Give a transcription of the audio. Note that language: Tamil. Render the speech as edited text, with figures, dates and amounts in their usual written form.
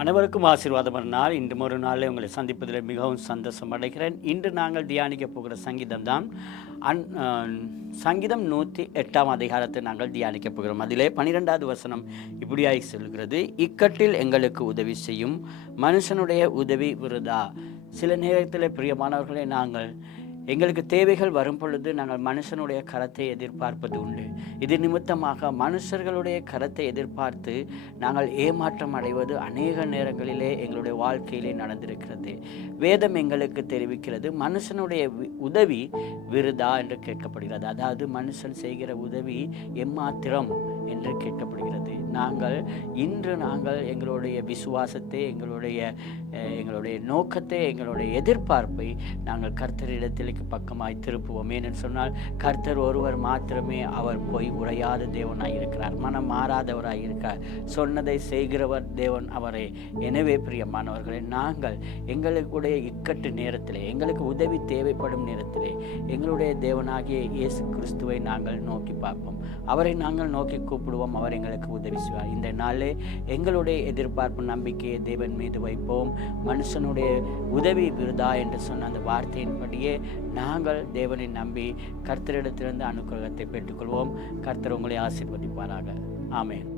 அனைவருக்கும் ஆசீர்வாதமான நாள். இன்று ஒரு நாளில் உங்களை சந்திப்பதில் மிகவும் சந்தோஷம் அடைகிறேன். இன்று நாங்கள் தியானிக்க போகிற சங்கீதம் தான் சங்கீதம் 108ஆம் அதிகாரத்தை நாங்கள் தியானிக்க போகிறோம். அதிலே 12வது வசனம் இப்படியாய் சொல்கிறது, இக்கட்டில் எங்களுக்கு உதவி செய்யும் மனுஷனுடைய உதவி விருதா. சில நேரத்தில் பிரியமானவர்களே, எங்களுக்கு தேவைகள் வரும் பொழுது நாங்கள் மனுஷனுடைய கரத்தை எதிர்பார்ப்பது உண்டு. இது நிமித்தமாக மனுஷர்களுடைய கரத்தை எதிர்பார்த்து நாங்கள் ஏமாற்றம் அடைவது அநேக நேரங்களிலே எங்களுடைய வாழ்க்கையிலே நடந்திருக்கிறது. வேதம் எங்களுக்கு தெரிவிக்கிறது, மனுஷனுடைய உதவி விருதா என்று கேட்கப்படுகிறது. அதாவது மனுஷன் செய்கிற உதவி எம்மாத்திரம் என்று கேட்கப்படுகிறது. இன்று நாங்கள் எங்களுடைய விசுவாசத்தை, எங்களுடைய நோக்கத்தை, எங்களுடைய எதிர்பார்ப்பை நாங்கள் கர்த்தரிடத்திற்கு பக்கமாய் திருப்புவோம். ஏனென்று சொன்னால், கர்த்தர் ஒருவர் மாத்திரமே அவர் போய் உரையாத தேவனாய் இருக்கிறார், மனம் மாறாதவராய் இருக்கிறார், சொன்னதை செய்கிறவர் தேவன் அவரே. எனவே பிரியமானவர்களே, நாங்கள் எங்களுடைய இக்கட்டு நேரத்திலே, எங்களுக்கு உதவி தேவைப்படும் நேரத்திலே எங்களுடைய தேவனாகிய இயேசு கிறிஸ்துவை நாங்கள் நோக்கி பார்ப்போம். அவரை நாங்கள் நோக்கி கூப்பிடுவோம். அவர் எங்களுக்கு உதவி செய்வார். இந்த நாளே எங்களுடைய எதிர்பார்ப்பு நம்பிக்கையை தேவன் மீது வைப்போம். மனுஷனுடைய உதவி விருதா என்று சொன்ன அந்த வார்த்தையின்படியே நாங்கள் தேவனை நம்பி கர்த்தரிடத்திலிருந்து அனுக்கிரகத்தை பெற்றுக்கொள்வோம். கர்த்தர் உங்களை ஆசீர்வதிப்பாராக. ஆமென்.